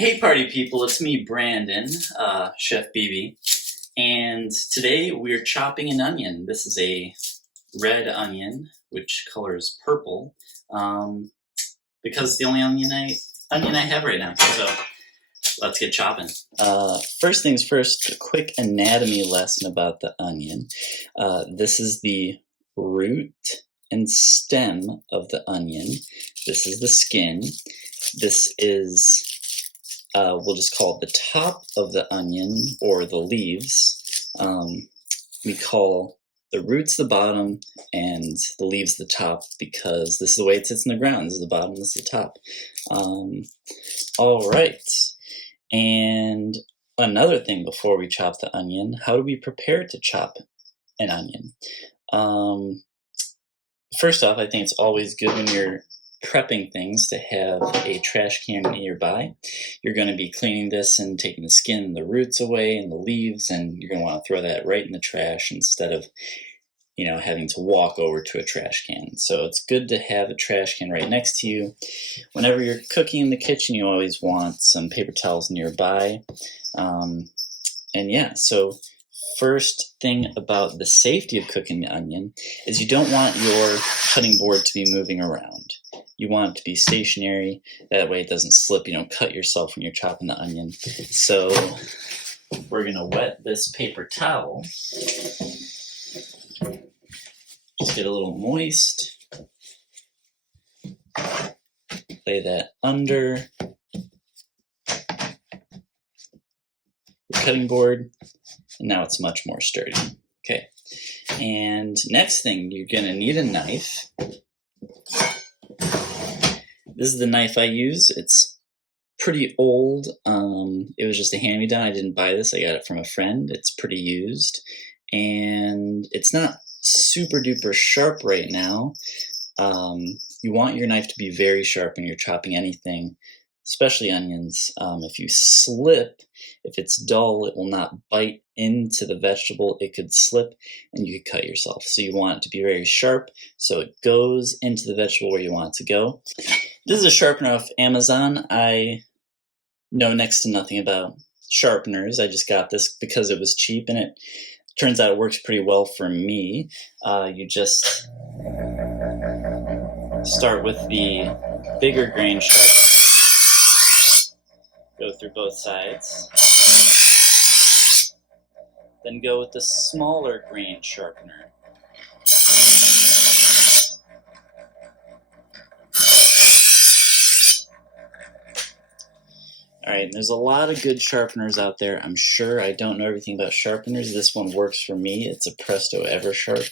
Hey party people, it's me Brandon, Chef BB, and today we're chopping an onion. This is a red onion, which colors purple, because it's the only onion I have right now, so let's get chopping. First things first, a quick anatomy lesson about the onion. This is the root and stem of the onion. This is the skin. This is we'll just call it the top of the onion, or the leaves. We call the roots the bottom and the leaves the top because this is the way it sits in the ground. This is the bottom, this is the top. All right. And another thing before we chop the onion, how do we prepare to chop an onion? First off, I think it's always good when you're prepping things to have a trash can nearby. You're going to be cleaning this and taking the skin and the roots away and the leaves, and you're going to want to throw that right in the trash instead of having to walk over to a trash can. So it's good to have a trash can right next to you. Whenever you're cooking in the kitchen, you always want some paper towels nearby. And yeah, so first thing about the safety of cooking the onion is you don't want your cutting board to be moving around. You want it to be stationary, that way it doesn't slip, you don't cut yourself when you're chopping the onion. So we're going to wet this paper towel. Just get a little moist. Lay that under the cutting board, and now it's much more sturdy. Okay, and next thing, you're going to need a knife. This is the knife I use. It's pretty old. It was just a hand-me-down. I didn't buy this. I got it from a friend. It's pretty used, and it's not super duper sharp right now. You want your knife to be very sharp when you're chopping anything, especially onions. If you slip, if it's dull, it will not bite into the vegetable. It could slip and you could cut yourself. So you want it to be very sharp so it goes into the vegetable where you want it to go. This is a sharpener off Amazon. I know next to nothing about sharpeners. I just got this because it was cheap, and it turns out it works pretty well for me. You just start with the bigger grain sharpener. Go through both sides. Then go with the smaller grain sharpener. Alright, there's a lot of good sharpeners out there. I'm sure I don't know everything about sharpeners. This one works for me. It's a Presto Eversharp.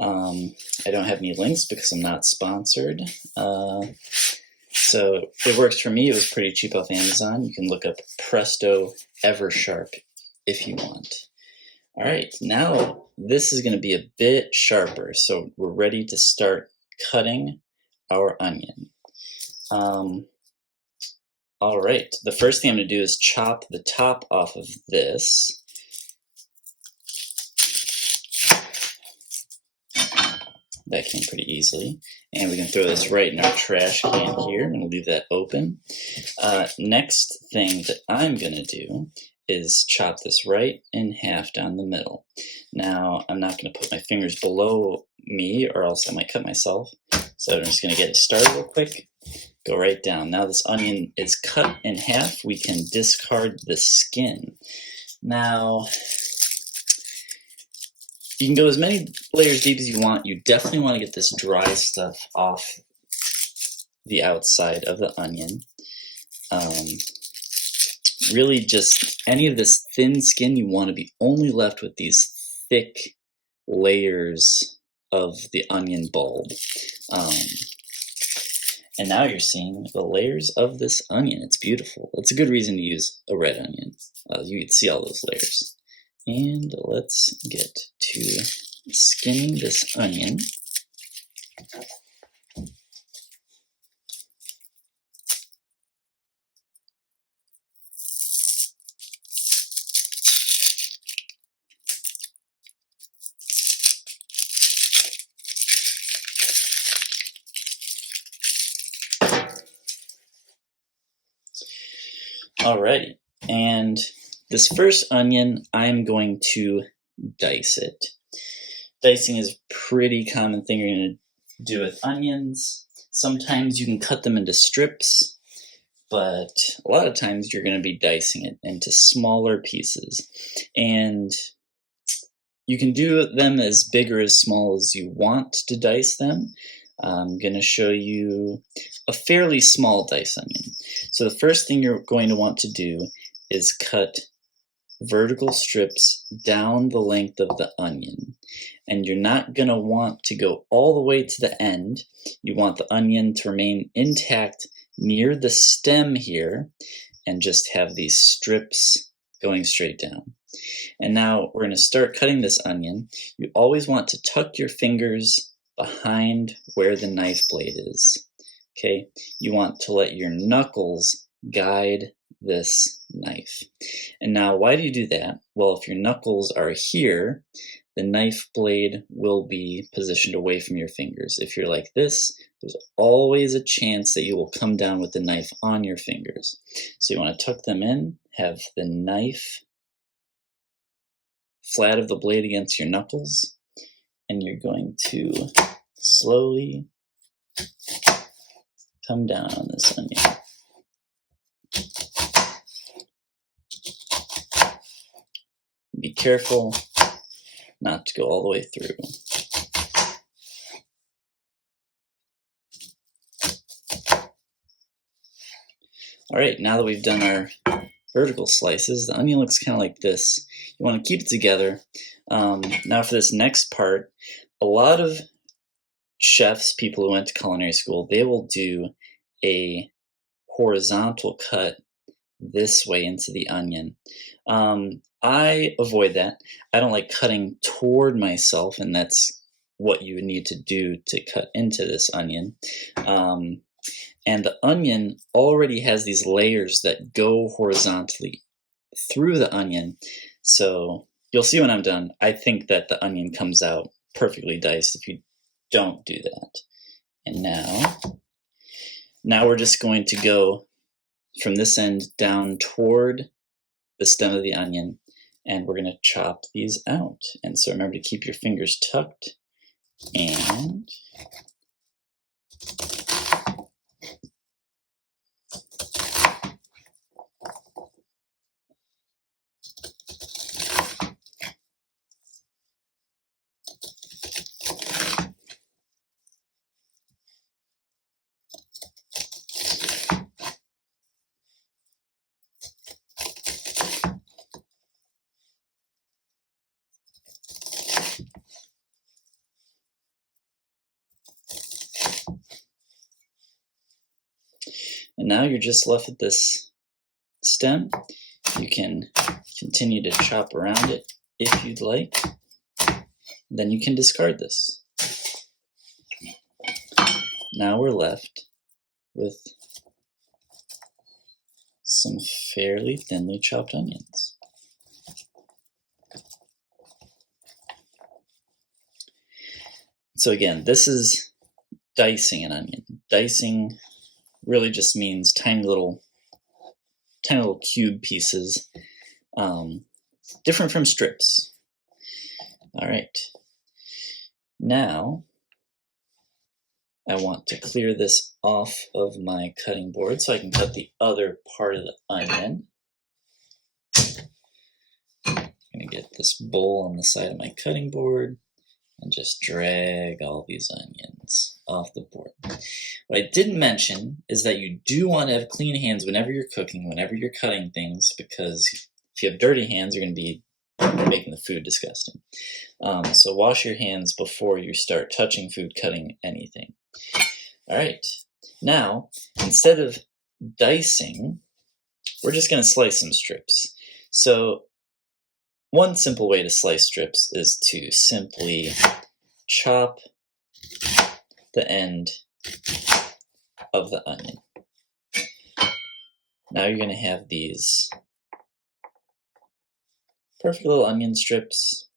I don't have any links because I'm not sponsored. So it works for me. It was pretty cheap off Amazon. You can look up Presto Eversharp if you want. Alright, now this is going to be a bit sharper, so we're ready to start cutting our onion. Alright, the first thing I'm going to do is chop the top off of this. That came pretty easily. And we can throw this right in our trash can here, and we'll leave that open. Next thing that I'm going to do is chop this right in half down the middle. Now, I'm not going to put my fingers below me, or else I might cut myself. So I'm just going to get it started real quick. Go right down. Now this onion is cut in half. We can discard the skin. Now, you can go as many layers deep as you want. You definitely want to get this dry stuff off the outside of the onion. Really just any of this thin skin, you want to be only left with these thick layers of the onion bulb. And now you're seeing the layers of this onion. It's beautiful. It's a good reason to use a red onion. You can see all those layers. And let's get to skinning this onion. Alrighty, and this first onion, I'm going to dice it. Dicing is a pretty common thing you're going to do with onions. Sometimes you can cut them into strips, but a lot of times you're going to be dicing it into smaller pieces. And you can do them as big or as small as you want to dice them. I'm going to show you a fairly small dice onion. So the first thing you're going to want to do is cut vertical strips down the length of the onion. And you're not going to want to go all the way to the end. You want the onion to remain intact near the stem here and just have these strips going straight down. And now we're going to start cutting this onion. You always want to tuck your fingers behind where the knife blade is. Okay, you want to let your knuckles guide this knife. And now why do you do that? Well, if your knuckles are here, the knife blade will be positioned away from your fingers. If you're like this, there's always a chance that you will come down with the knife on your fingers. So you want to tuck them in, have the knife flat of the blade against your knuckles, and you're going to slowly come down on this onion. Be careful not to go all the way through. All right, now that we've done our vertical slices, the onion looks kind of like this. You want to keep it together. Now for this next part, a lot of chefs, people who went to culinary school, they will do a horizontal cut this way into the onion. I avoid that. I don't like cutting toward myself, and that's what you would need to do to cut into this onion. And the onion already has these layers that go horizontally through the onion. So you'll see when I'm done, I think that the onion comes out perfectly diced if you don't do that. And now we're just going to go from this end down toward the stem of the onion, and we're going to chop these out. And so remember to keep your fingers tucked, and now you're just left with this stem. You can continue to chop around it if you'd like. Then you can discard this. Now we're left with some fairly thinly chopped onions. So again, this is dicing an onion. Dicing really just means tiny little cube pieces, different from strips. All right, now I want to clear this off of my cutting board so I can cut the other part of the onion. I'm gonna get this bowl on the side of my cutting board and just drag all these onions off the board. What I didn't mention is that you do want to have clean hands whenever you're cooking, whenever you're cutting things, because if you have dirty hands, you're going to be making the food disgusting. So wash your hands before you start touching food, cutting anything. All right, now instead of dicing, we're just going to slice some strips. So one simple way to slice strips is to simply chop the end of the onion. Now you're going to have these perfect little onion strips.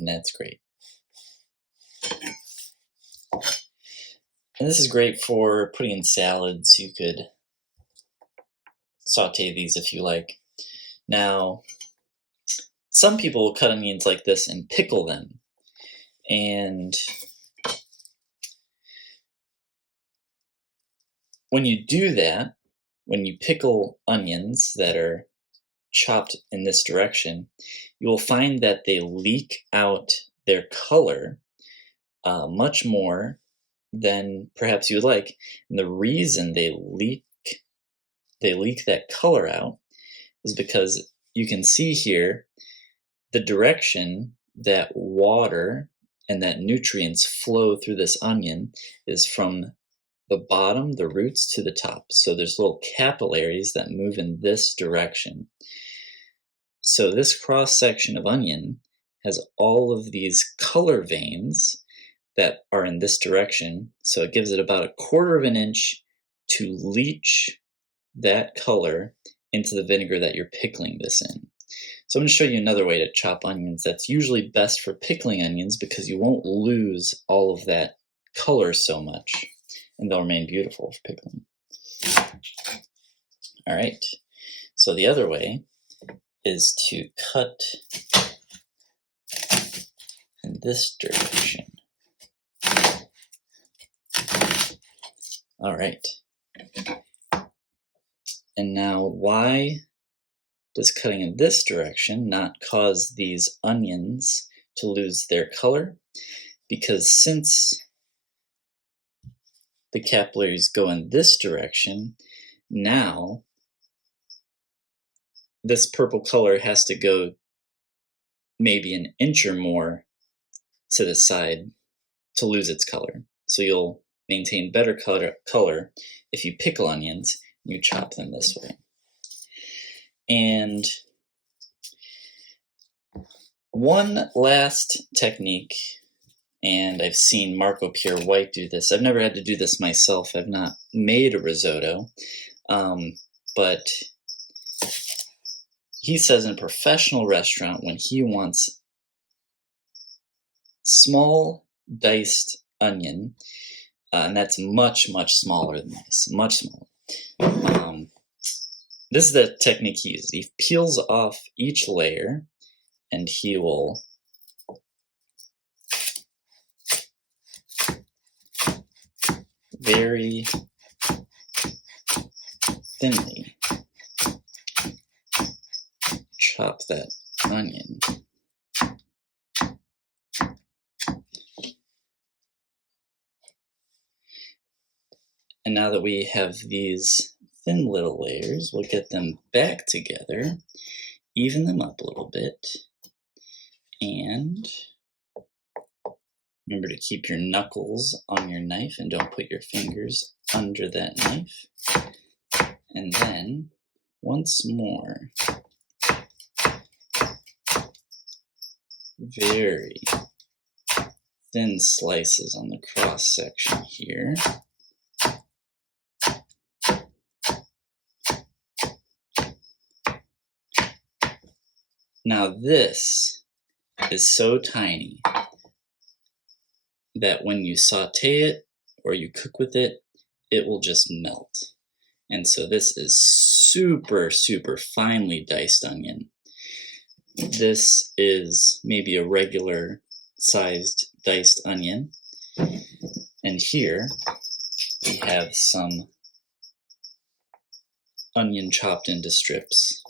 And that's great. And this is great for putting in salads. You could saute these if you like. Now, some people will cut onions like this and pickle them. And when you do that, when you pickle onions that are chopped in this direction, you will find that they leak out their color much more than perhaps you would like. And the reason they leak that color out is because you can see here the direction that water and that nutrients flow through this onion is from the bottom, the roots, to the top. So there's little capillaries that move in this direction. So this cross section of onion has all of these color veins that are in this direction. So it gives it about 1/4 of an inch to leach that color into the vinegar that you're pickling this in. So I'm going to show you another way to chop onions that's usually best for pickling onions because you won't lose all of that color so much and they'll remain beautiful for pickling. All right, so the other way is to cut in this direction. All right. And now why does cutting in this direction not cause these onions to lose their color? Because since the capillaries go in this direction, now this purple color has to go maybe 1 inch or more to the side to lose its color. So you'll maintain better color if you pickle onions and you chop them this way. And one last technique, and I've seen Marco Pierre White do this. I've never had to do this myself. I've not made a risotto, but he says in a professional restaurant when he wants small diced onion, and that's much, much smaller than this, much smaller. This is the technique he uses. He peels off each layer and he will very thinly chop that onion. And now that we have these thin little layers, we'll get them back together, even them up a little bit, and remember to keep your knuckles on your knife and don't put your fingers under that knife. And then, once more, very thin slices on the cross section here. Now this is so tiny that when you saute it or you cook with it, it will just melt. And so this is super, super finely diced onion. This is maybe a regular sized diced onion. And here we have some onion chopped into strips.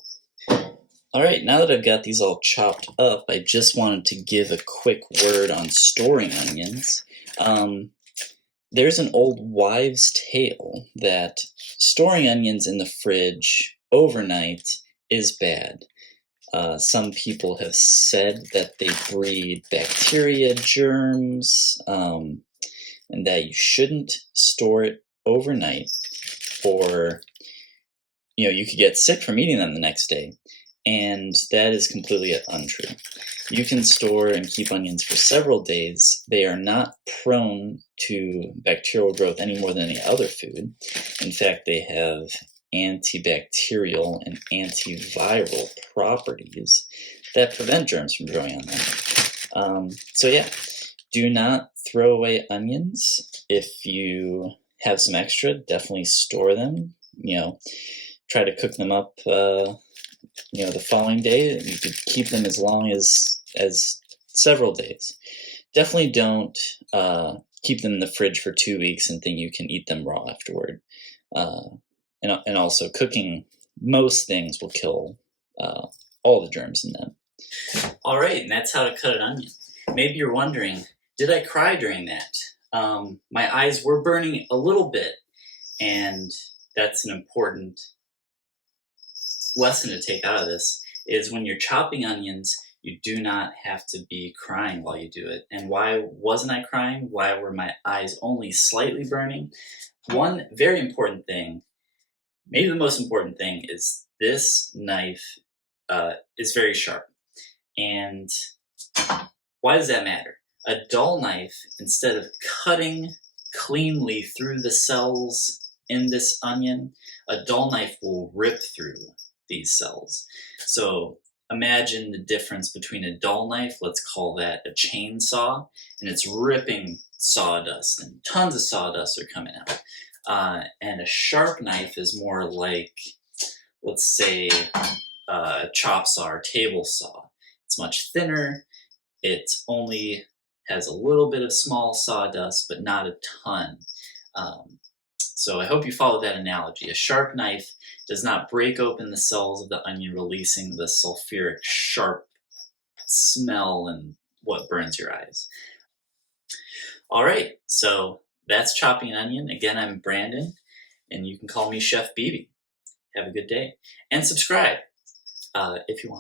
All right, now that I've got these all chopped up, I just wanted to give a quick word on storing onions. There's an old wives' tale that storing onions in the fridge overnight is bad. Some people have said that they breed bacteria, germs, and that you shouldn't store it overnight, or you could get sick from eating them the next day. And that is completely untrue. You can store and keep onions for several days. They are not prone to bacterial growth any more than any other food. In fact, they have antibacterial and antiviral properties that prevent germs from growing on them. So yeah, Do not throw away onions. If you have some extra, definitely store them. Try to cook them up. The following day. You could keep them as long as several days. Definitely don't keep them in the fridge for 2 weeks and think you can eat them raw afterward. Uh, and also, cooking most things will kill all the germs in them. All right, and that's how to cut an onion. Maybe you're wondering, did I cry during that? My eyes were burning a little bit, and that's an important lesson to take out of this, is when you're chopping onions, you do not have to be crying while you do it. And why wasn't I crying? Why were my eyes only slightly burning? One very important thing, maybe the most important thing, is this knife is very sharp. And why does that matter? A dull knife, instead of cutting cleanly through the cells in this onion, a dull knife will rip through these cells. So imagine the difference between a dull knife, let's call that a chainsaw, and it's ripping sawdust, and tons of sawdust are coming out. And a sharp knife is more like, let's say, a chop saw or table saw. It's much thinner. It only has a little bit of small sawdust, but not a ton. So I hope you follow that analogy. A sharp knife does not break open the cells of the onion, releasing the sulfuric sharp smell and what burns your eyes. All right, so that's chopping an onion. Again, I'm Brandon, and you can call me Chef BB. Have a good day, and subscribe if you want.